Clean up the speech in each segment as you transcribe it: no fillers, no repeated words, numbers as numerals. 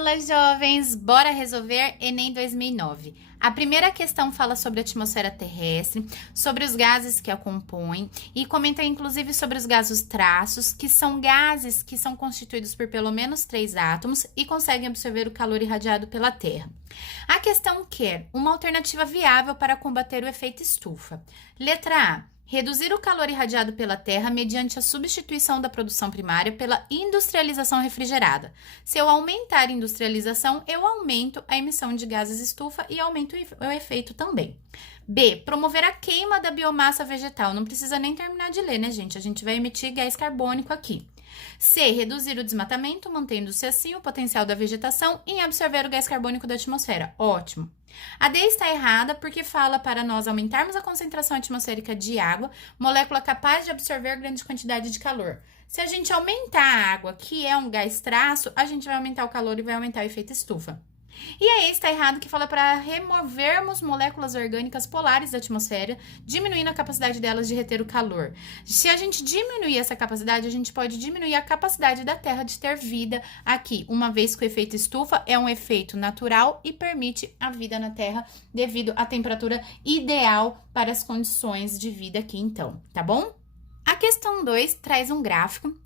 Fala, jovens! Bora resolver Enem 2009. A primeira questão fala sobre a atmosfera terrestre, sobre os gases que a compõem e comenta inclusive sobre os gases traços, que são gases que são constituídos por pelo menos 3 átomos e conseguem absorver o calor irradiado pela Terra. A questão quer uma alternativa viável para combater o efeito estufa. Letra A. Reduzir o calor irradiado pela Terra mediante a substituição da produção primária pela industrialização refrigerada. Se eu aumentar a industrialização, eu aumento a emissão de gases estufa e aumento o efeito também. B. Promover a queima da biomassa vegetal. Não precisa nem terminar de ler, né, gente? A gente vai emitir gás carbônico aqui. C. Reduzir o desmatamento, mantendo-se assim o potencial da vegetação em absorver o gás carbônico da atmosfera. Ótimo. A D está errada porque fala para nós aumentarmos a concentração atmosférica de água, molécula capaz de absorver grande quantidade de calor. Se a gente aumentar a água, que é um gás traço, a gente vai aumentar o calor e vai aumentar o efeito estufa. E a E está errado que fala para removermos moléculas orgânicas polares da atmosfera, diminuindo a capacidade delas de reter o calor. Se a gente diminuir essa capacidade, a gente pode diminuir a capacidade da Terra de ter vida aqui, uma vez que o efeito estufa é um efeito natural e permite a vida na Terra devido à temperatura ideal para as condições de vida aqui então, tá bom? A questão 2 traz um gráfico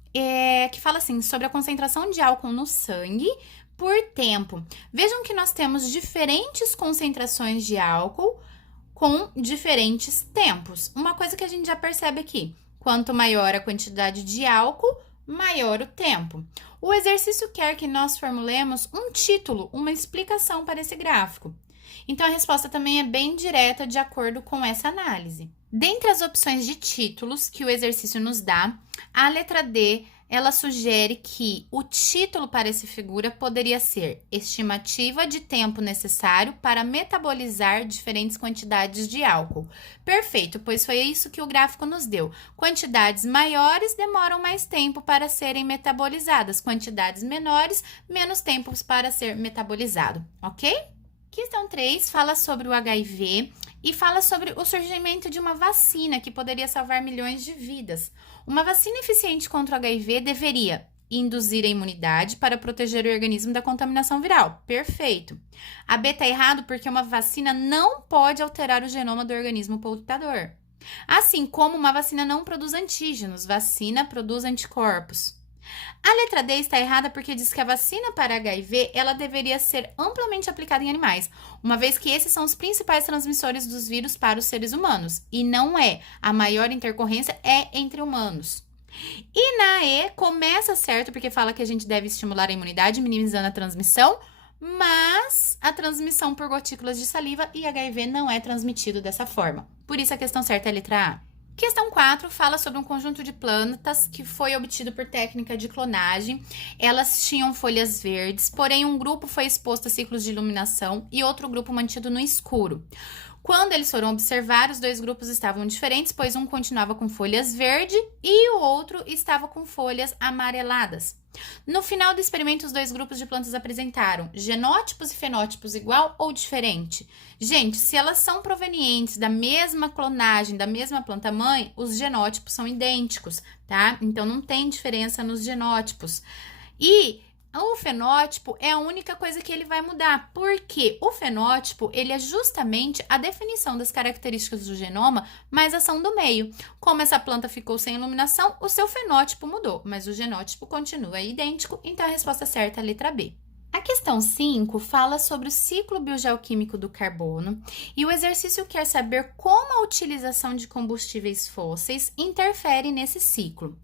que fala assim, sobre a concentração de álcool no sangue por tempo. Vejam que nós temos diferentes concentrações de álcool com diferentes tempos. Uma coisa que a gente já percebe aqui, quanto maior a quantidade de álcool, maior o tempo. O exercício quer que nós formulemos um título, uma explicação para esse gráfico. Então, a resposta também é bem direta de acordo com essa análise. Dentre as opções de títulos que o exercício nos dá, a letra D ela sugere que o título para essa figura poderia ser estimativa de tempo necessário para metabolizar diferentes quantidades de álcool. Perfeito, pois foi isso que o gráfico nos deu. Quantidades maiores demoram mais tempo para serem metabolizadas, quantidades menores, menos tempo para ser metabolizado, ok? Questão 3 fala sobre o HIV e fala sobre o surgimento de uma vacina que poderia salvar milhões de vidas. Uma vacina eficiente contra o HIV deveria induzir a imunidade para proteger o organismo da contaminação viral. Perfeito. A B está errado porque uma vacina não pode alterar o genoma do organismo portador. Assim como uma vacina não produz antígenos, vacina produz anticorpos. A letra D está errada porque diz que a vacina para HIV ela deveria ser amplamente aplicada em animais, uma vez que esses são os principais transmissores dos vírus para os seres humanos, e não é. A maior intercorrência é entre humanos. E na E, começa certo porque fala que a gente deve estimular a imunidade, minimizando a transmissão, mas a transmissão por gotículas de saliva e HIV não é transmitido dessa forma. Por isso a questão certa é a letra A. Questão 4 fala sobre um conjunto de plantas que foi obtido por técnica de clonagem. Elas tinham folhas verdes, porém um grupo foi exposto a ciclos de iluminação e outro grupo mantido no escuro. Quando eles foram observar, os dois grupos estavam diferentes, pois um continuava com folhas verdes e o outro estava com folhas amareladas. No final do experimento, os dois grupos de plantas apresentaram genótipos e fenótipos igual ou diferente? Gente, se elas são provenientes da mesma clonagem, da mesma planta-mãe, os genótipos são idênticos, tá? Então, não tem diferença nos genótipos. E o fenótipo é a única coisa que ele vai mudar, porque o fenótipo, ele é justamente a definição das características do genoma, mais ação do meio. Como essa planta ficou sem iluminação, o seu fenótipo mudou, mas o genótipo continua idêntico, então a resposta certa é a letra B. A questão 5 fala sobre o ciclo biogeoquímico do carbono e o exercício quer saber como a utilização de combustíveis fósseis interfere nesse ciclo.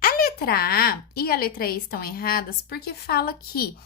A letra A e a letra E estão erradas porque fala que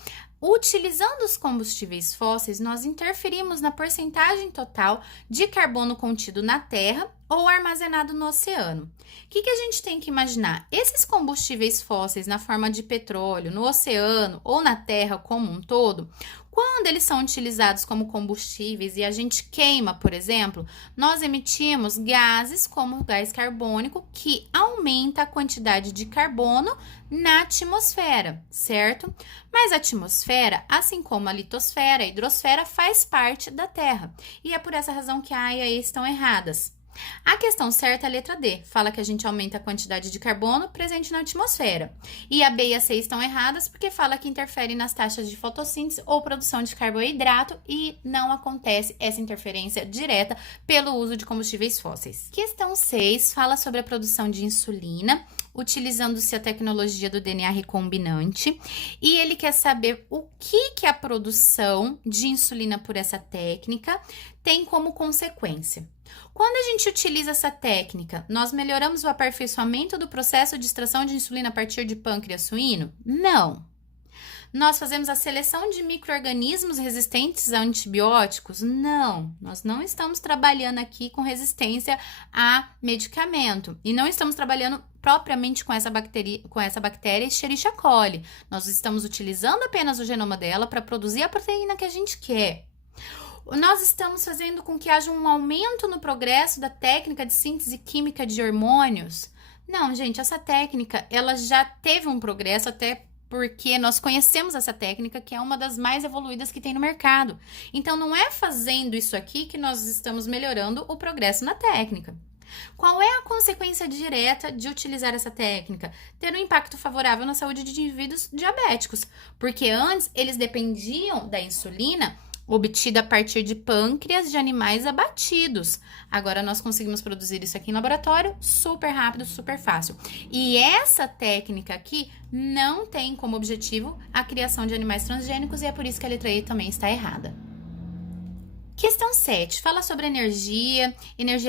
utilizando os combustíveis fósseis, nós interferimos na porcentagem total de carbono contido na Terra ou armazenado no oceano. O que a gente tem que imaginar? Esses combustíveis fósseis na forma de petróleo, no oceano ou na Terra como um todo, quando eles são utilizados como combustíveis e a gente queima, por exemplo, nós emitimos gases como o gás carbônico que aumenta a quantidade de carbono na atmosfera, certo? Mas a atmosfera, assim como a litosfera, a hidrosfera, faz parte da Terra. E é por essa razão que a A e a E estão erradas. A questão certa é a letra D, fala que a gente aumenta a quantidade de carbono presente na atmosfera. E a B e a C estão erradas porque fala que interfere nas taxas de fotossíntese ou produção de carboidrato e não acontece essa interferência direta pelo uso de combustíveis fósseis. Questão 6 fala sobre a produção de insulina, utilizando-se a tecnologia do DNA recombinante, e ele quer saber o que a produção de insulina por essa técnica tem como consequência. Quando a gente utiliza essa técnica, nós melhoramos o aperfeiçoamento do processo de extração de insulina a partir de pâncreas suíno? Não. Nós fazemos a seleção de micro-organismos resistentes a antibióticos? Não. Nós não estamos trabalhando aqui com resistência a medicamento. E não estamos trabalhando propriamente com essa bactéria Escherichia coli. Nós estamos utilizando apenas o genoma dela para produzir a proteína que a gente quer. Nós estamos fazendo com que haja um aumento no progresso da técnica de síntese química de hormônios? Não, gente, essa técnica, ela já teve um progresso, até porque nós conhecemos essa técnica, que é uma das mais evoluídas que tem no mercado. Então, não é fazendo isso aqui que nós estamos melhorando o progresso na técnica. Qual é a consequência direta de utilizar essa técnica? Ter um impacto favorável na saúde de indivíduos diabéticos, porque antes eles dependiam da insulina obtida a partir de pâncreas de animais abatidos. Agora nós conseguimos produzir isso aqui em laboratório, super rápido, super fácil. E essa técnica aqui não tem como objetivo a criação de animais transgênicos e é por isso que a letra E também está errada. Questão 7, fala sobre energia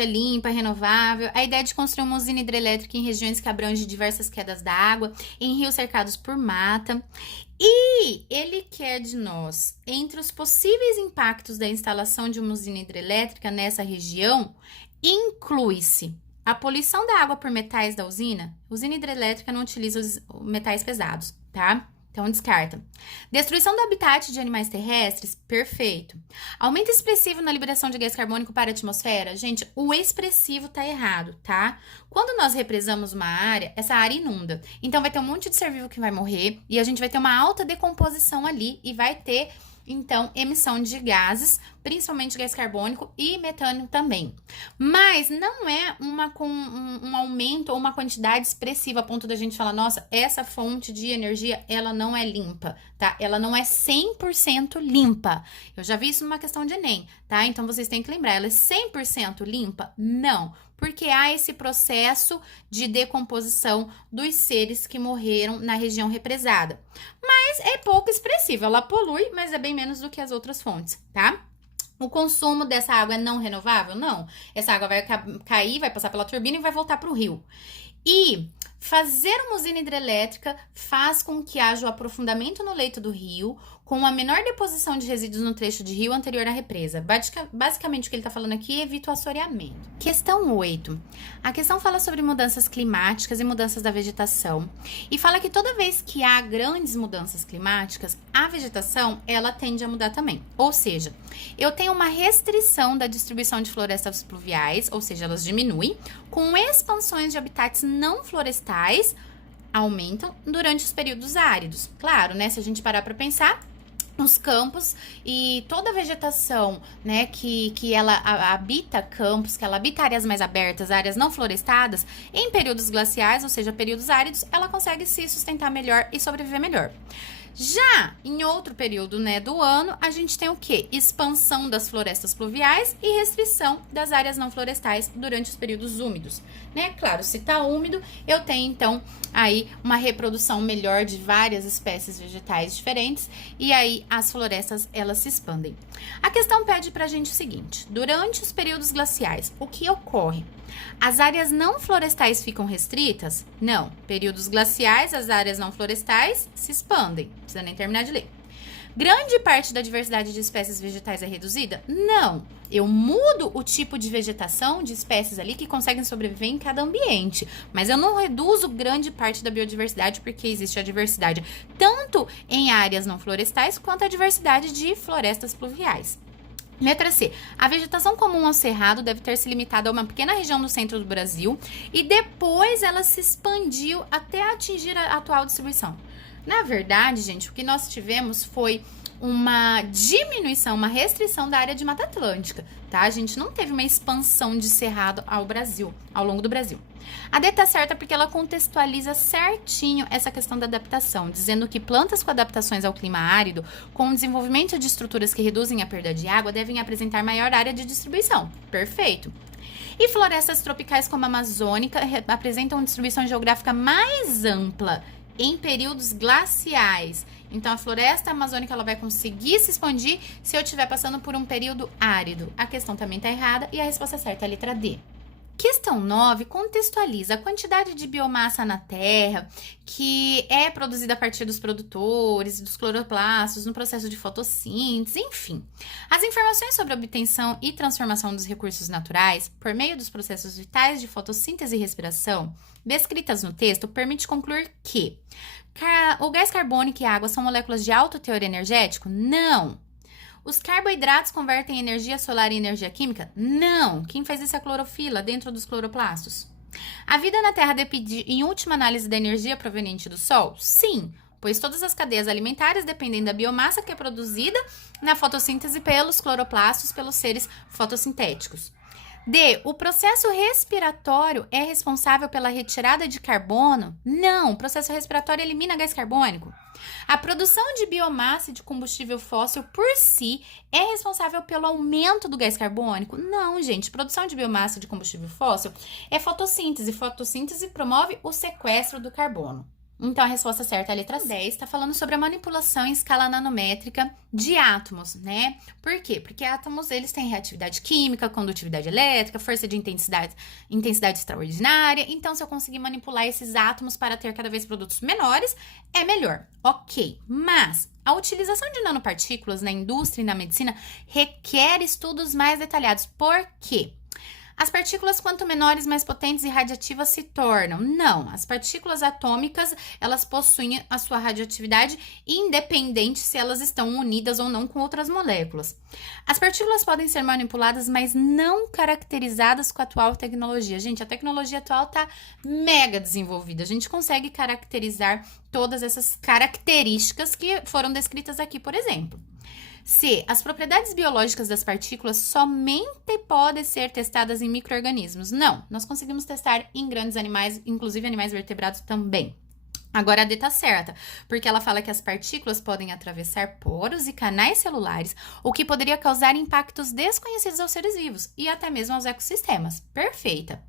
limpa, renovável, a ideia de construir uma usina hidrelétrica em regiões que abrangem diversas quedas d'água, em rios cercados por mata. E ele quer de nós, entre os possíveis impactos da instalação de uma usina hidrelétrica nessa região, inclui-se a poluição da água por metais da usina. Usina hidrelétrica não utiliza os metais pesados, tá? Então, descarta. Destruição do habitat de animais terrestres, perfeito. Aumento expressivo na liberação de gás carbônico para a atmosfera. Gente, o expressivo tá errado, tá? Quando nós represamos uma área, essa área inunda. Então, vai ter um monte de ser vivo que vai morrer e a gente vai ter uma alta decomposição ali e vai ter, então, emissão de gases, principalmente gás carbônico e metano também. Mas não é um aumento ou uma quantidade expressiva a ponto da gente falar, nossa, essa fonte de energia, ela não é limpa, tá? Ela não é 100% limpa. Eu já vi isso numa questão de Enem, tá? Então, vocês têm que lembrar, ela é 100% limpa? Não, porque há esse processo de decomposição dos seres que morreram na região represada. Mas é pouco expressiva, ela polui, mas é bem menos do que as outras fontes, tá? O consumo dessa água é não renovável? Não. Essa água vai cair, vai passar pela turbina e vai voltar para o rio. E fazer uma usina hidrelétrica faz com que haja o aprofundamento no leito do rio, com a menor deposição de resíduos no trecho de rio anterior à represa. Basicamente, o que ele está falando aqui evita o assoreamento. Questão 8. A questão fala sobre mudanças climáticas e mudanças da vegetação. E fala que toda vez que há grandes mudanças climáticas, a vegetação, ela tende a mudar também. Ou seja, eu tenho uma restrição da distribuição de florestas pluviais, ou seja, elas diminuem, com expansões de habitats não florestais, aumentam durante os períodos áridos. Claro, né? Se a gente parar para pensar, os campos e toda a vegetação, né, que ela habita campos, que ela habita áreas mais abertas, áreas não florestadas, em períodos glaciais, ou seja, períodos áridos, ela consegue se sustentar melhor e sobreviver melhor. Já em outro período, né, do ano, a gente tem o quê? Expansão das florestas pluviais e restrição das áreas não florestais durante os períodos úmidos, né? Claro, se tá úmido, eu tenho então aí uma reprodução melhor de várias espécies vegetais diferentes e aí as florestas elas se expandem. A questão pede pra gente o seguinte: durante os períodos glaciais, o que ocorre? As áreas não florestais ficam restritas? Não. Períodos glaciais, as áreas não florestais se expandem. Não precisa nem terminar de ler. Grande parte da diversidade de espécies vegetais é reduzida? Não. Eu mudo o tipo de vegetação de espécies ali que conseguem sobreviver em cada ambiente. Mas eu não reduzo grande parte da biodiversidade, porque existe a diversidade tanto em áreas não florestais quanto a diversidade de florestas pluviais. Letra C. A vegetação comum ao cerrado deve ter se limitado a uma pequena região do centro do Brasil e depois ela se expandiu até atingir a atual distribuição. Na verdade, gente, o que nós tivemos foi uma diminuição, uma restrição da área de Mata Atlântica, tá? A gente não teve uma expansão de cerrado ao Brasil, ao longo do Brasil. A D tá certa porque ela contextualiza certinho essa questão da adaptação, dizendo que plantas com adaptações ao clima árido, com o desenvolvimento de estruturas que reduzem a perda de água, devem apresentar maior área de distribuição. Perfeito. E florestas tropicais como a amazônica apresentam distribuição geográfica mais ampla em períodos glaciais. Então, a floresta amazônica ela vai conseguir se expandir se eu estiver passando por um período árido. A questão também está errada e a resposta certa é a letra D. Questão 9 contextualiza a quantidade de biomassa na Terra que é produzida a partir dos produtores, dos cloroplastos, no processo de fotossíntese, enfim. As informações sobre a obtenção e transformação dos recursos naturais por meio dos processos vitais de fotossíntese e respiração, descritas no texto, permite concluir que o gás carbônico e a água são moléculas de alto teor energético? Não! Os carboidratos convertem energia solar em energia química? Não! Quem faz isso é a clorofila, dentro dos cloroplastos. A vida na Terra depende, em última análise, da energia proveniente do Sol? Sim, pois todas as cadeias alimentares dependem da biomassa que é produzida na fotossíntese pelos cloroplastos, pelos seres fotossintéticos. D. O processo respiratório é responsável pela retirada de carbono? Não, o processo respiratório elimina gás carbônico. A produção de biomassa e de combustível fóssil por si é responsável pelo aumento do gás carbônico? Não, gente. Produção de biomassa e de combustível fóssil é fotossíntese. Fotossíntese promove o sequestro do carbono. Então, a resposta certa é a letra 10, está falando sobre a manipulação em escala nanométrica de átomos, né? Por quê? Porque átomos, eles têm reatividade química, condutividade elétrica, força de intensidade extraordinária. Então, se eu conseguir manipular esses átomos para ter cada vez produtos menores, é melhor. Ok, mas a utilização de nanopartículas na indústria e na medicina requer estudos mais detalhados. Por quê? As partículas, quanto menores, mais potentes e radiativas se tornam. Não, as partículas atômicas, elas possuem a sua radioatividade independente se elas estão unidas ou não com outras moléculas. As partículas podem ser manipuladas, mas não caracterizadas com a atual tecnologia. Gente, a tecnologia atual está mega desenvolvida. A gente consegue caracterizar todas essas características que foram descritas aqui, por exemplo. C. As propriedades biológicas das partículas somente podem ser testadas em micro-organismos. Não, nós conseguimos testar em grandes animais, inclusive animais vertebrados também. Agora a D tá certa, porque ela fala que as partículas podem atravessar poros e canais celulares, o que poderia causar impactos desconhecidos aos seres vivos e até mesmo aos ecossistemas. Perfeita.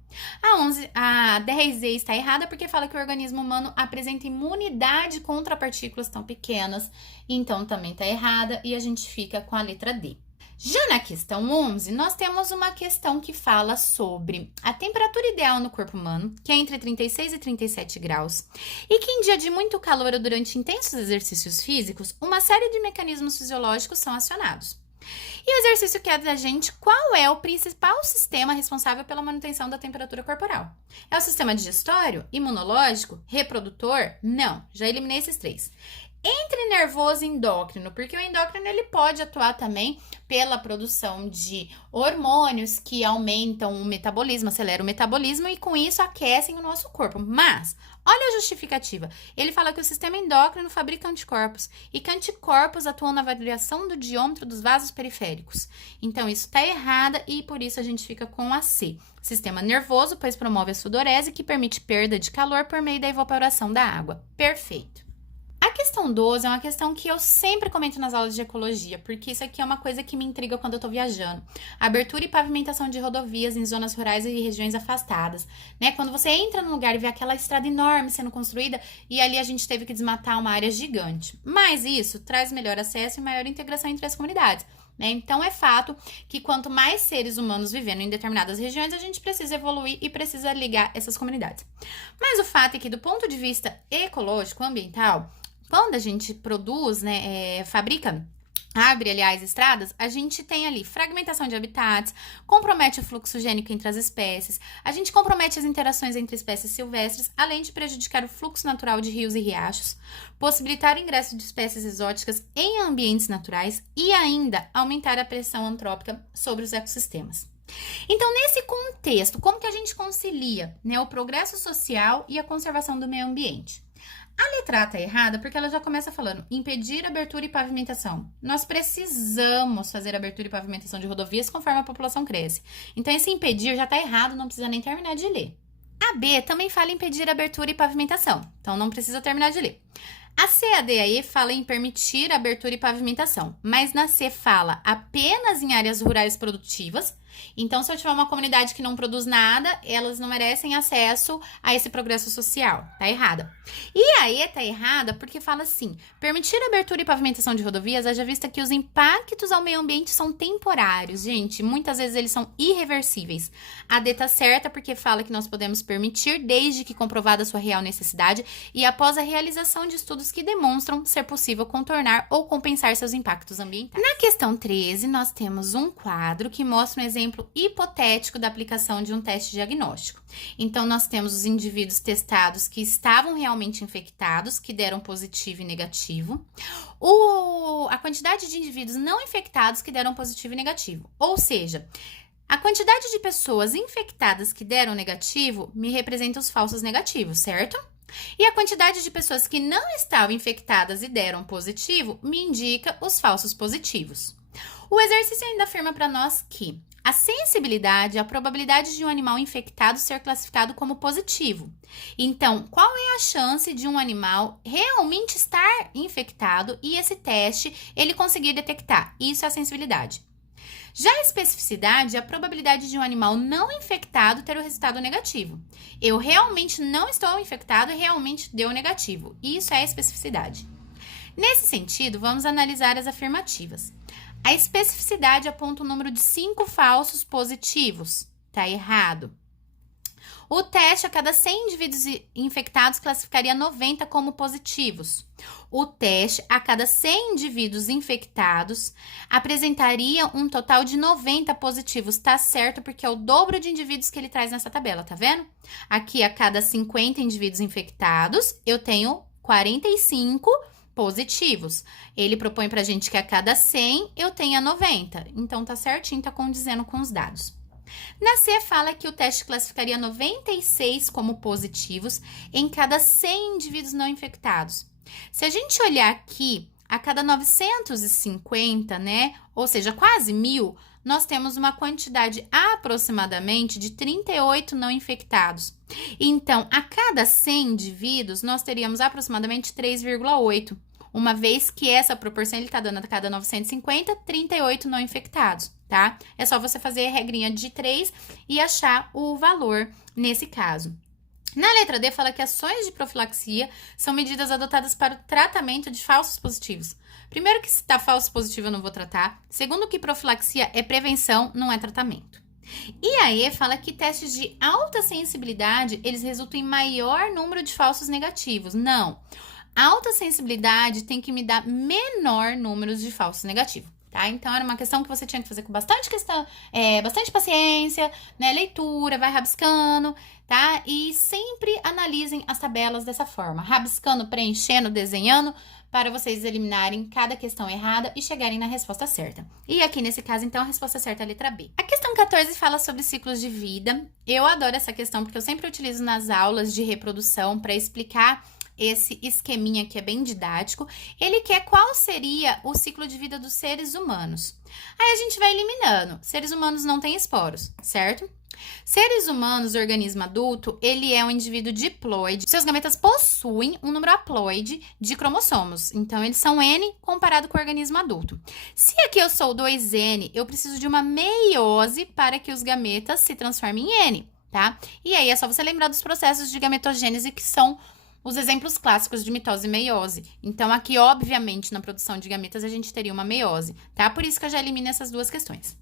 A 10E está errada porque fala que o organismo humano apresenta imunidade contra partículas tão pequenas, então também tá errada e a gente fica com a letra D. Já na questão 11, nós temos uma questão que fala sobre a temperatura ideal no corpo humano, que é entre 36 e 37 graus, e que em dia de muito calor ou durante intensos exercícios físicos, uma série de mecanismos fisiológicos são acionados. E o exercício quer da gente qual é o principal sistema responsável pela manutenção da temperatura corporal. É o sistema digestório, imunológico, reprodutor? Não, já eliminei esses três. Entre nervoso e endócrino, porque o endócrino ele pode atuar também pela produção de hormônios que aumentam o metabolismo, aceleram o metabolismo e com isso aquecem o nosso corpo. Mas, olha a justificativa. Ele fala que o sistema endócrino fabrica anticorpos e que anticorpos atuam na variação do diâmetro dos vasos periféricos. Então, isso está errada e por isso a gente fica com a C. Sistema nervoso, pois promove a sudorese que permite perda de calor por meio da evaporação da água. Perfeito. A questão 12 é uma questão que eu sempre comento nas aulas de ecologia, porque isso aqui é uma coisa que me intriga quando eu tô viajando. Abertura e pavimentação de rodovias em zonas rurais e regiões afastadas, né? Quando você entra num lugar e vê aquela estrada enorme sendo construída e ali a gente teve que desmatar uma área gigante. Mas isso traz melhor acesso e maior integração entre as comunidades, né? Então é fato que quanto mais seres humanos vivendo em determinadas regiões, a gente precisa evoluir e precisa ligar essas comunidades. Mas o fato é que do ponto de vista ecológico, ambiental, quando a gente produz, né, abre, aliás, estradas, a gente tem ali fragmentação de habitats, compromete o fluxo gênico entre as espécies, a gente compromete as interações entre espécies silvestres, além de prejudicar o fluxo natural de rios e riachos, possibilitar o ingresso de espécies exóticas em ambientes naturais e ainda aumentar a pressão antrópica sobre os ecossistemas. Então, nesse contexto, como que a gente concilia, né, o progresso social e a conservação do meio ambiente? A letra A tá errada porque ela já começa falando impedir abertura e pavimentação. Nós precisamos fazer abertura e pavimentação de rodovias conforme a população cresce. Então, esse impedir já tá errado, não precisa nem terminar de ler. A B também fala em impedir abertura e pavimentação, então não precisa terminar de ler. A C, a D e a E falam em permitir abertura e pavimentação, mas na C fala apenas em áreas rurais produtivas. Então, se eu tiver uma comunidade que não produz nada, elas não merecem acesso a esse progresso social. Tá errada. E a E tá errada porque fala assim: permitir abertura e pavimentação de rodovias, haja vista que os impactos ao meio ambiente são temporários, gente. Muitas vezes eles são irreversíveis. A D tá certa porque fala que nós podemos permitir desde que comprovada sua real necessidade e após a realização de estudos que demonstram ser possível contornar ou compensar seus impactos ambientais. Na questão 13, nós temos um quadro que mostra um exemplo hipotético da aplicação de um teste diagnóstico. Então, nós temos os indivíduos testados que estavam realmente infectados, que deram positivo e negativo. A quantidade de indivíduos não infectados que deram positivo e negativo. Ou seja, a quantidade de pessoas infectadas que deram negativo me representa os falsos negativos, certo? E a quantidade de pessoas que não estavam infectadas e deram positivo me indica os falsos positivos. O exercício ainda afirma para nós que a sensibilidade é a probabilidade de um animal infectado ser classificado como positivo. Então, qual é a chance de um animal realmente estar infectado e esse teste ele conseguir detectar? Isso é a sensibilidade. Já a especificidade é a probabilidade de um animal não infectado ter o resultado negativo. Eu realmente não estou infectado e realmente deu negativo. Isso é a especificidade. Nesse sentido, vamos analisar as afirmativas. A especificidade aponta o número de 5 falsos positivos. Tá errado. O teste a cada 100 indivíduos infectados classificaria 90 como positivos. O teste a cada 100 indivíduos infectados apresentaria um total de 90 positivos. Tá certo, porque é o dobro de indivíduos que ele traz nessa tabela, tá vendo? Aqui, a cada 50 indivíduos infectados, eu tenho 45 positivos. Ele propõe pra gente que a cada 100 eu tenha 90. Então, tá certinho, tá condizendo com os dados. Na C, fala que o teste classificaria 96 como positivos em cada 100 indivíduos não infectados. Se a gente olhar aqui, a cada 950, né, ou seja, quase 1.000, nós temos uma quantidade aproximadamente de 38 não infectados. Então, a cada 100 indivíduos, nós teríamos aproximadamente 3,8, uma vez que essa proporção ele está dando a cada 950, 38 não infectados, tá? É só você fazer a regrinha de 3 e achar o valor nesse caso. Na letra D, fala que ações de profilaxia são medidas adotadas para o tratamento de falsos positivos. Primeiro, que se está falso positivo eu não vou tratar. Segundo, que profilaxia é prevenção, não é tratamento. E aí, fala que testes de alta sensibilidade, eles resultam em maior número de falsos negativos. Não. Alta sensibilidade tem que me dar menor número de falsos negativos. Tá? Então, era uma questão que você tinha que fazer com bastante paciência, né? Leitura, vai rabiscando, tá? E sempre analisem as tabelas dessa forma, rabiscando, preenchendo, desenhando, para vocês eliminarem cada questão errada e chegarem na resposta certa. E aqui, nesse caso, então, a resposta certa é a letra B. A questão 14 fala sobre ciclos de vida. Eu adoro essa questão, porque eu sempre utilizo nas aulas de reprodução para explicar esse esqueminha que é bem didático. Ele quer qual seria o ciclo de vida dos seres humanos. Aí a gente vai eliminando. Seres humanos não têm esporos, certo? Seres humanos, organismo adulto, ele é um indivíduo diploide. Seus gametas possuem um número haploide de cromossomos. Então, eles são N comparado com o organismo adulto. Se aqui eu sou 2N, eu preciso de uma meiose para que os gametas se transformem em N, tá? E aí, é só você lembrar dos processos de gametogênese que são os exemplos clássicos de mitose e meiose. Então, aqui, obviamente, na produção de gametas, a gente teria uma meiose, tá? Por isso que eu já elimino essas duas questões.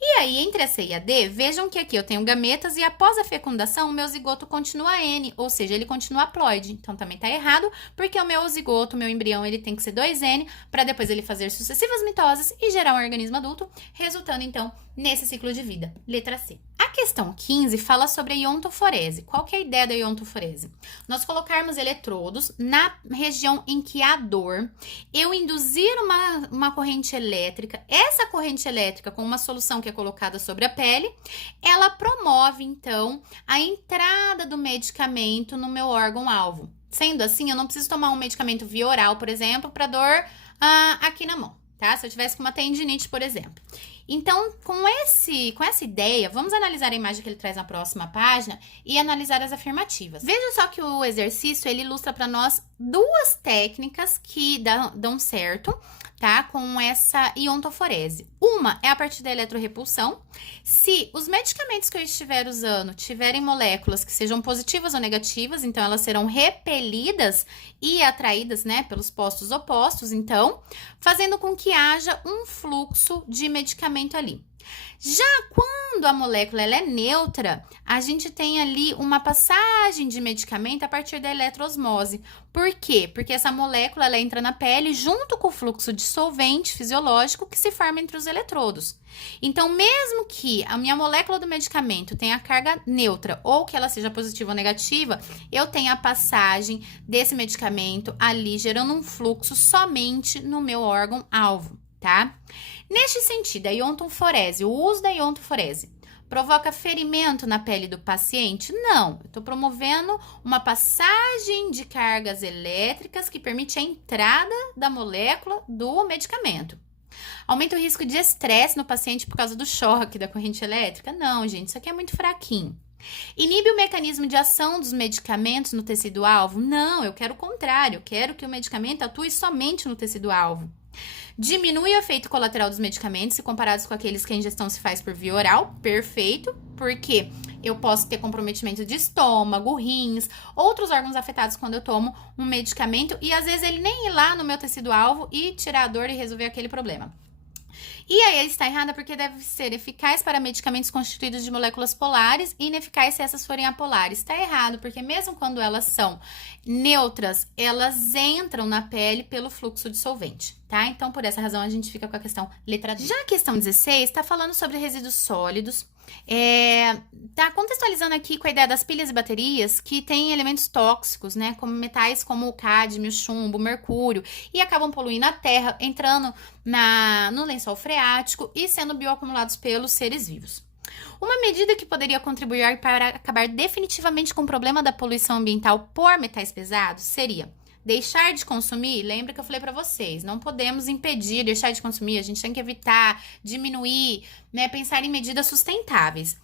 E aí, entre a C e a D, vejam que aqui eu tenho gametas e após a fecundação, o meu zigoto continua N, ou seja, ele continua haploide. Então, também tá errado, porque o meu zigoto, o meu embrião, ele tem que ser 2N, para depois ele fazer sucessivas mitoses e gerar um organismo adulto, resultando, então, nesse ciclo de vida. Letra C. A questão 15 fala sobre a iontoforese. Qual que é a ideia da iontoforese? Nós colocarmos eletrodos na região em que há dor, eu induzir uma corrente elétrica, essa corrente elétrica com uma solução que é colocada sobre a pele, ela promove, então, a entrada do medicamento no meu órgão-alvo, Sendo assim, eu não preciso tomar um medicamento via oral, por exemplo, para dor aqui na mão, tá? Se eu tivesse com uma tendinite, por exemplo. Então, com essa ideia, vamos analisar a imagem que ele traz na próxima página e analisar as afirmativas. Veja só que o exercício, ele ilustra para nós duas técnicas que dão certo, tá? Com essa iontoforese. Uma é a partir da eletrorrepulsão. Se os medicamentos que eu estiver usando tiverem moléculas que sejam positivas ou negativas, então elas serão repelidas e atraídas, né, pelos postos opostos, então, fazendo com que haja um fluxo de medicamento ali. Já quando a molécula ela é neutra, a gente tem ali uma passagem de medicamento a partir da eletroosmose. Por quê? Porque essa molécula ela entra na pele junto com o fluxo de solvente fisiológico que se forma entre os eletrodos. Então, mesmo que a minha molécula do medicamento tenha carga neutra ou que ela seja positiva ou negativa, eu tenho a passagem desse medicamento ali gerando um fluxo somente no meu órgão-alvo, tá? Neste sentido, a iontoforese, o uso da iontoforese, provoca ferimento na pele do paciente? Não, eu estou promovendo uma passagem de cargas elétricas que permite a entrada da molécula do medicamento. Aumenta o risco de estresse no paciente por causa do choque da corrente elétrica? Não, gente, isso aqui é muito fraquinho. Inibe o mecanismo de ação dos medicamentos no tecido-alvo? Não, eu quero o contrário, eu quero que o medicamento atue somente no tecido-alvo. Diminui o efeito colateral dos medicamentos se comparados com aqueles que a ingestão se faz por via oral? Perfeito, porque eu posso ter comprometimento de estômago, rins, outros órgãos afetados quando eu tomo um medicamento e às vezes ele nem ir lá no meu tecido-alvo e tirar a dor e resolver aquele problema. E aí ela está errada porque deve ser eficaz para medicamentos constituídos de moléculas polares e ineficaz se essas forem apolares. Está errado porque mesmo quando elas são neutras, elas entram na pele pelo fluxo de solvente, tá? Então, por essa razão, a gente fica com a questão letra D. Já a questão 16 está falando sobre resíduos sólidos. Tá contextualizando aqui com a ideia das pilhas e baterias que têm elementos tóxicos, né, como metais como o cádmio, chumbo, mercúrio, e acabam poluindo a terra, entrando no lençol freático e sendo bioacumulados pelos seres vivos. Uma medida que poderia contribuir para acabar definitivamente com o problema da poluição ambiental por metais pesados seria deixar de consumir. Lembra que eu falei para vocês, não podemos impedir, deixar de consumir, a gente tem que evitar, diminuir, né, pensar em medidas sustentáveis.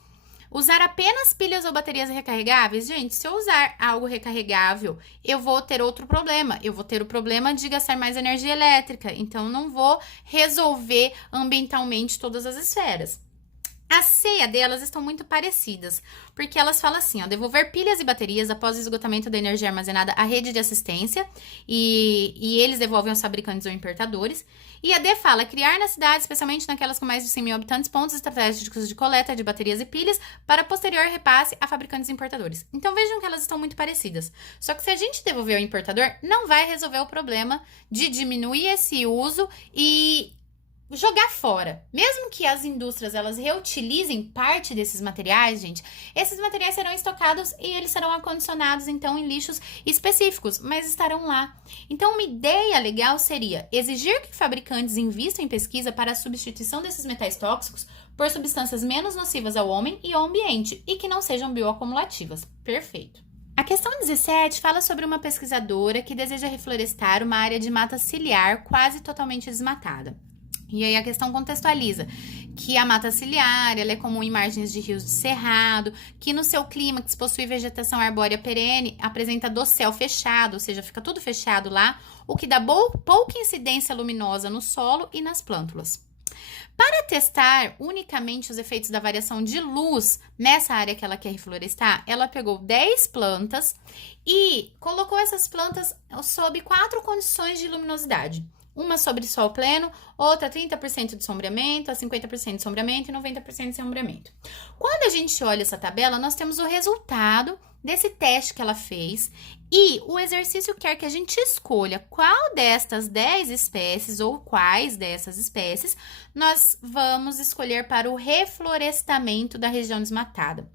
Usar apenas pilhas ou baterias recarregáveis? Gente, se eu usar algo recarregável, eu vou ter outro problema. Eu vou ter o problema de gastar mais energia elétrica, então não vou resolver ambientalmente todas as esferas. A ceia delas estão muito parecidas, porque elas falam assim, ó, devolver pilhas e baterias após o esgotamento da energia armazenada à rede de assistência, e eles devolvem aos fabricantes ou importadores. E a D fala criar na cidade, especialmente naquelas com mais de 100 mil habitantes, pontos estratégicos de coleta de baterias e pilhas para posterior repasse a fabricantes e importadores. Então vejam que elas estão muito parecidas. Só que se a gente devolver ao importador, não vai resolver o problema de diminuir esse uso e jogar fora. Mesmo que as indústrias elas reutilizem parte desses materiais, gente, esses materiais serão estocados e eles serão acondicionados então em lixos específicos, mas estarão lá. Então uma ideia legal seria exigir que fabricantes invistam em pesquisa para a substituição desses metais tóxicos por substâncias menos nocivas ao homem e ao ambiente e que não sejam bioacumulativas. Perfeito. A questão 17 fala sobre uma pesquisadora que deseja reflorestar uma área de mata ciliar quase totalmente desmatada. E aí a questão contextualiza que a mata ciliar ela é comum em margens de rios de cerrado, que no seu clímax possui vegetação arbórea perene, apresenta dossel fechado, ou seja, fica tudo fechado lá, o que dá pouca incidência luminosa no solo e nas plântulas. Para testar unicamente os efeitos da variação de luz nessa área que ela quer reflorestar, ela pegou 10 plantas e colocou essas plantas sob 4 condições de luminosidade. Uma sobre sol pleno, outra 30% de sombreamento, a 50% de sombreamento e 90% de sombreamento. Quando a gente olha essa tabela, nós temos o resultado desse teste que ela fez e o exercício quer que a gente escolha qual destas 10 espécies ou quais dessas espécies nós vamos escolher para o reflorestamento da região desmatada.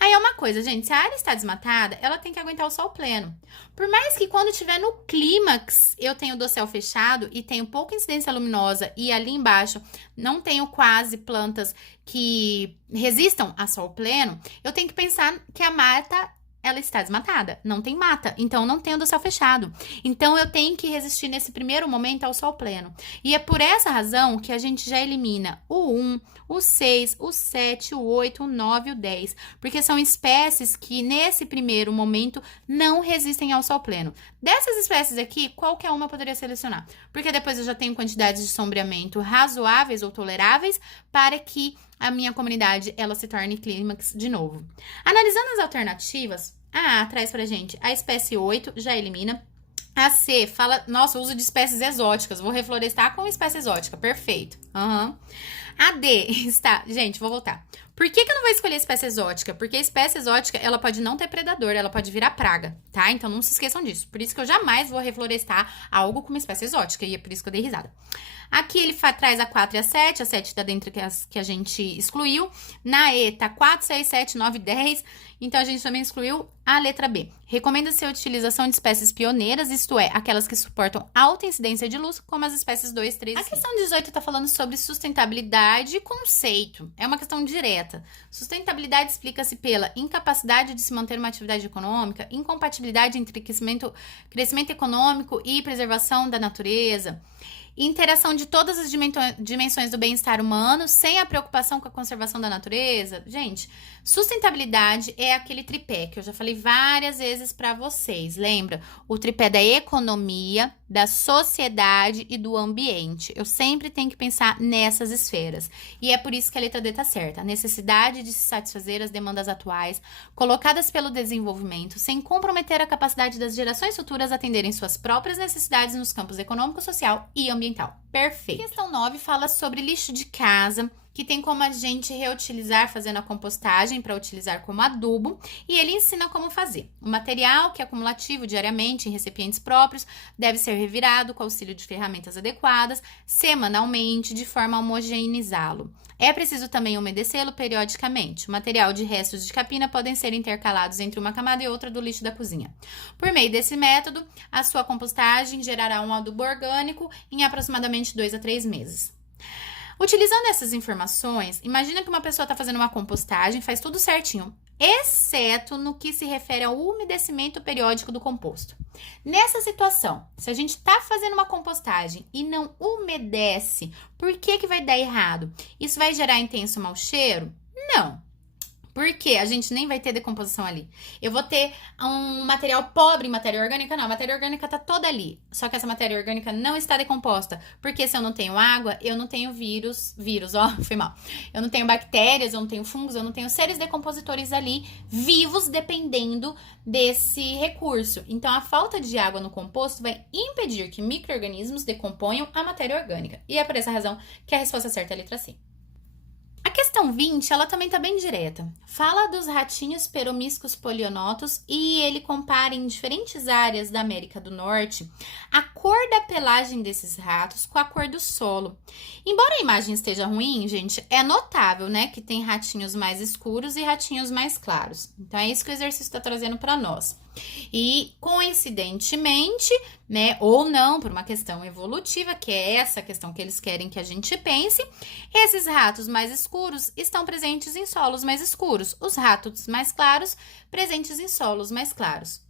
Aí é uma coisa, gente, se a área está desmatada, ela tem que aguentar o sol pleno. Por mais que quando estiver no clímax, eu tenho o dossel fechado e tenho pouca incidência luminosa e ali embaixo não tenho quase plantas que resistam a sol pleno, eu tenho que pensar que a mata ela está desmatada, não tem mata, então não tem o do céu fechado. Então eu tenho que resistir nesse primeiro momento ao sol pleno. E é por essa razão que a gente já elimina o 1, o 6, o 7, o 8, o 9 e o 10, porque são espécies que nesse primeiro momento não resistem ao sol pleno. Dessas espécies aqui, qualquer uma eu poderia selecionar, porque depois eu já tenho quantidades de sombreamento razoáveis ou toleráveis para que a minha comunidade ela se torne clímax de novo. Analisando as alternativas, a A traz pra gente a espécie 8, já elimina. A C fala, nossa, uso de espécies exóticas, vou reflorestar com espécie exótica, perfeito. A D está, gente, vou voltar. Por que eu não vou escolher espécie exótica? Porque a espécie exótica, ela pode não ter predador, ela pode virar praga, tá? Então não se esqueçam disso. Por isso que eu jamais vou reflorestar algo com uma espécie exótica, e é por isso que eu dei risada. Aqui ele traz a 4 e a 7 tá dentro que a gente excluiu. Na E tá 4, 6, 7, 9, 10, então a gente também excluiu a letra B. Recomenda-se a utilização de espécies pioneiras, isto é, aquelas que suportam alta incidência de luz, como as espécies 2, 3 e 5. A questão 18 tá falando sobre sustentabilidade e conceito. É uma questão direta. Sustentabilidade explica-se pela incapacidade de se manter uma atividade econômica, incompatibilidade entre crescimento econômico e preservação da natureza, interação de todas as dimensões do bem-estar humano sem a preocupação com a conservação da natureza. Gente, sustentabilidade é aquele tripé que eu já falei várias vezes para vocês. Lembra? O tripé da economia, da sociedade e do ambiente. Eu sempre tenho que pensar nessas esferas. E é por isso que a letra D tá certa. A necessidade de se satisfazer as demandas atuais, colocadas pelo desenvolvimento, sem comprometer a capacidade das gerações futuras atenderem suas próprias necessidades nos campos econômico, social e ambiental. Perfeito. Questão 9 fala sobre lixo de casa, que tem como a gente reutilizar fazendo a compostagem para utilizar como adubo, e ele ensina como fazer. O material, que é acumulativo diariamente em recipientes próprios, deve ser revirado com auxílio de ferramentas adequadas, semanalmente, de forma a homogeneizá-lo. É preciso também umedecê-lo periodicamente. O material de restos de capina podem ser intercalados entre uma camada e outra do lixo da cozinha. Por meio desse método, a sua compostagem gerará um adubo orgânico em aproximadamente 2 a 3 meses. Utilizando essas informações, imagina que uma pessoa está fazendo uma compostagem, faz tudo certinho, exceto no que se refere ao umedecimento periódico do composto. Nessa situação, se a gente está fazendo uma compostagem e não umedece, por que vai dar errado? Isso vai gerar intenso mau cheiro? Não. Porque a gente nem vai ter decomposição ali. Eu vou ter um material pobre em matéria orgânica? Não, a matéria orgânica tá toda ali. Só que essa matéria orgânica não está decomposta. Porque se eu não tenho água, eu não tenho vírus, ó, foi mal. Eu não tenho bactérias, eu não tenho fungos, eu não tenho seres decompositores ali vivos dependendo desse recurso. Então, a falta de água no composto vai impedir que micro-organismos decomponham a matéria orgânica. E é por essa razão que a resposta certa é a letra C. A questão 20, ela também tá bem direta. Fala dos ratinhos peromíscos polionotos e ele compara em diferentes áreas da América do Norte a cor da pelagem desses ratos com a cor do solo. Embora a imagem esteja ruim, gente, é notável, né, que tem ratinhos mais escuros e ratinhos mais claros. Então, é isso que o exercício está trazendo para nós. E, coincidentemente, né, ou não, por uma questão evolutiva, que é essa questão que eles querem que a gente pense, esses ratos mais escuros estão presentes em solos mais escuros, os ratos mais claros presentes em solos mais claros.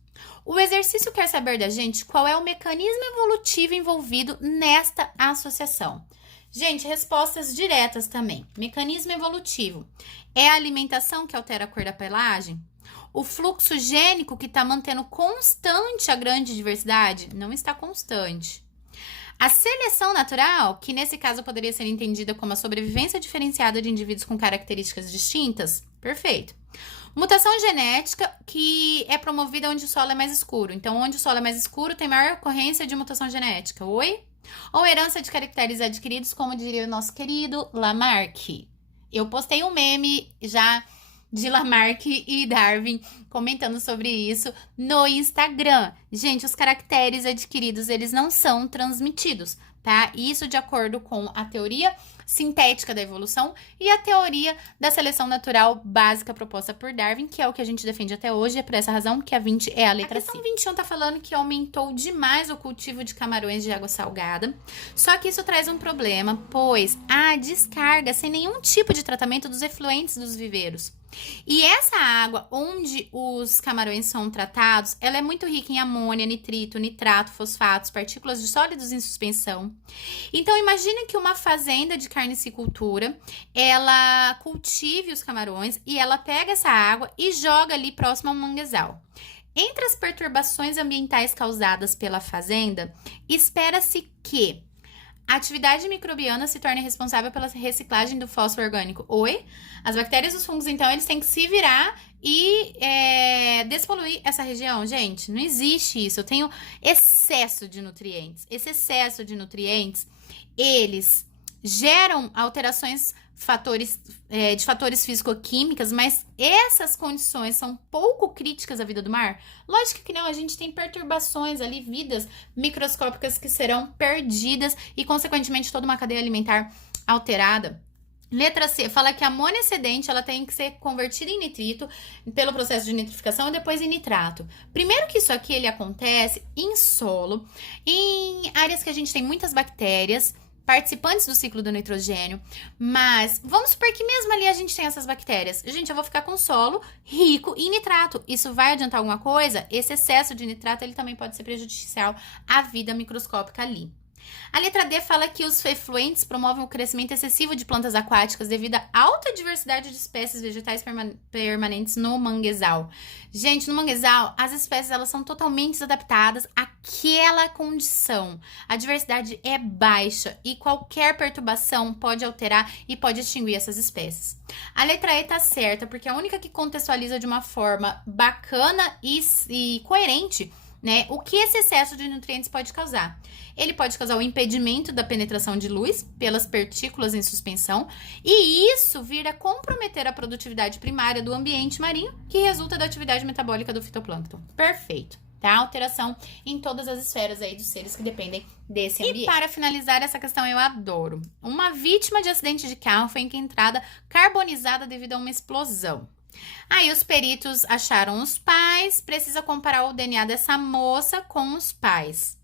O exercício quer saber da gente qual é o mecanismo evolutivo envolvido nesta associação. Gente, respostas diretas também. Mecanismo evolutivo. É a alimentação que altera a cor da pelagem? O fluxo gênico que está mantendo constante a grande diversidade? Não está constante. A seleção natural, que nesse caso poderia ser entendida como a sobrevivência diferenciada de indivíduos com características distintas? Perfeito. Mutação genética, que é promovida onde o solo é mais escuro. Então, onde o solo é mais escuro, tem maior ocorrência de mutação genética. Oi? Ou herança de caracteres adquiridos, como diria o nosso querido Lamarck. Eu postei um meme já de Lamarck e Darwin comentando sobre isso no Instagram. Gente, os caracteres adquiridos, eles não são transmitidos, tá? Isso de acordo com a teoria sintética da evolução e a teoria da seleção natural básica proposta por Darwin, que é o que a gente defende até hoje, é por essa razão que a 20 é a letra C. A questão 21 tá falando que aumentou demais o cultivo de camarões de água salgada, só que isso traz um problema, pois há descarga sem nenhum tipo de tratamento dos efluentes dos viveiros. E essa água onde os camarões são tratados, ela é muito rica em amônia, nitrito, nitrato, fosfatos, partículas de sólidos em suspensão. Então, imagine que uma fazenda de carnicicultura, ela cultive os camarões e ela pega essa água e joga ali próximo ao manguezal. Entre as perturbações ambientais causadas pela fazenda, espera-se que a atividade microbiana se torna responsável pela reciclagem do fósforo orgânico. As bactérias e os fungos, então, eles têm que se virar e despoluir essa região. Gente, não existe isso. Eu tenho excesso de nutrientes. Esse excesso de nutrientes, eles geram alterações de fatores físico-químicas, mas essas condições são pouco críticas à vida do mar? Lógico que não, a gente tem perturbações ali, vidas microscópicas que serão perdidas e, consequentemente, toda uma cadeia alimentar alterada. Letra C, fala que a amônia excedente, ela tem que ser convertida em nitrito pelo processo de nitrificação e depois em nitrato. Primeiro que isso aqui, ele acontece em solo, em áreas que a gente tem muitas bactérias, participantes do ciclo do nitrogênio, mas vamos supor que mesmo ali a gente tem essas bactérias. Gente, eu vou ficar com solo rico em nitrato. Isso vai adiantar alguma coisa? Esse excesso de nitrato, ele também pode ser prejudicial à vida microscópica ali. A letra D fala que os efluentes promovem o crescimento excessivo de plantas aquáticas devido à alta diversidade de espécies vegetais permanentes no manguezal. Gente, no manguezal, as espécies elas são totalmente adaptadas àquela condição. A diversidade é baixa e qualquer perturbação pode alterar e pode extinguir essas espécies. A letra E tá certa, porque é a única que contextualiza de uma forma bacana e coerente, né, o que esse excesso de nutrientes pode causar. Ele pode causar o impedimento da penetração de luz pelas partículas em suspensão, e isso vir a comprometer a produtividade primária do ambiente marinho, que resulta da atividade metabólica do fitoplâncton. Perfeito, tá? Alteração em todas as esferas aí dos seres que dependem desse ambiente. E para finalizar essa questão, eu adoro. Uma vítima de acidente de carro foi encontrada carbonizada devido a uma explosão. Aí os peritos acharam os pais, precisa comparar o DNA dessa moça com os pais.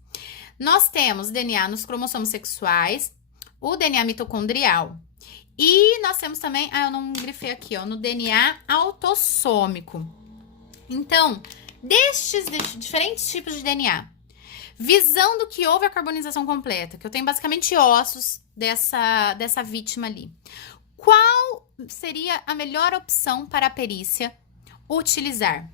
Nós temos DNA nos cromossomos sexuais, o DNA mitocondrial. E nós temos também, eu não grifei aqui, no DNA autossômico. Então, destes diferentes tipos de DNA, visando que houve a carbonização completa, que eu tenho basicamente ossos dessa vítima ali, qual seria a melhor opção para a perícia utilizar?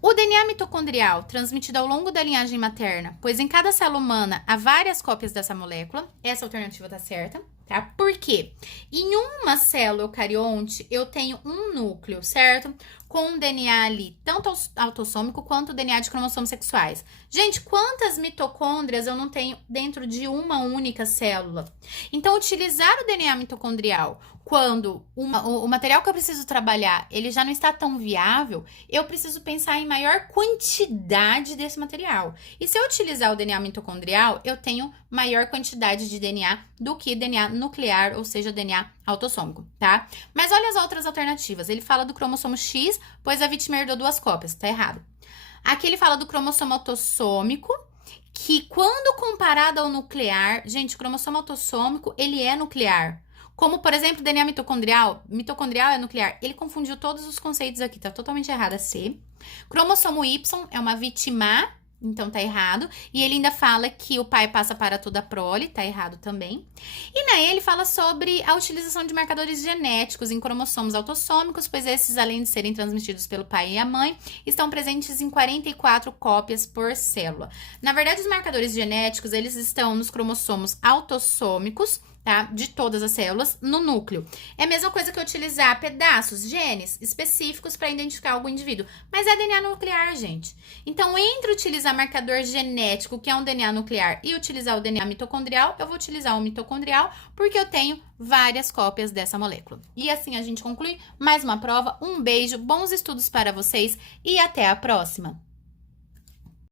O DNA mitocondrial, transmitido ao longo da linhagem materna, pois em cada célula humana há várias cópias dessa molécula. Essa alternativa tá certa, tá? Por quê? Em uma célula eucarionte, eu tenho um núcleo, certo? Com um DNA ali, tanto autossômico quanto o DNA de cromossomos sexuais. Gente, quantas mitocôndrias eu não tenho dentro de uma única célula? Então, utilizar o DNA mitocondrial quando o material que eu preciso trabalhar, ele já não está tão viável, eu preciso pensar em maior quantidade desse material. E se eu utilizar o DNA mitocondrial, eu tenho maior quantidade de DNA do que DNA nuclear, ou seja, DNA autossômico, tá? Mas olha as outras alternativas. Ele fala do cromossomo X, pois a vítima herdou 2 cópias, tá errado. Aqui ele fala do cromossomo autossômico, que quando comparado ao nuclear, gente, o cromossomo autossômico, ele é nuclear. Como, por exemplo, o DNA mitocondrial é nuclear. Ele confundiu todos os conceitos aqui, tá totalmente errado a C. Cromossomo Y é uma vítima, então tá errado. E ele ainda fala que o pai passa para toda a prole, tá errado também. E na E ele fala sobre a utilização de marcadores genéticos em cromossomos autossômicos, pois esses, além de serem transmitidos pelo pai e a mãe, estão presentes em 44 cópias por célula. Na verdade, os marcadores genéticos, eles estão nos cromossomos autossômicos, tá? De todas as células no núcleo. É a mesma coisa que eu utilizar pedaços, genes específicos para identificar algum indivíduo, mas é DNA nuclear, gente. Então, entre utilizar marcador genético, que é um DNA nuclear, e utilizar o DNA mitocondrial, eu vou utilizar o mitocondrial porque eu tenho várias cópias dessa molécula. E assim a gente conclui mais uma prova. Um beijo, bons estudos para vocês e até a próxima!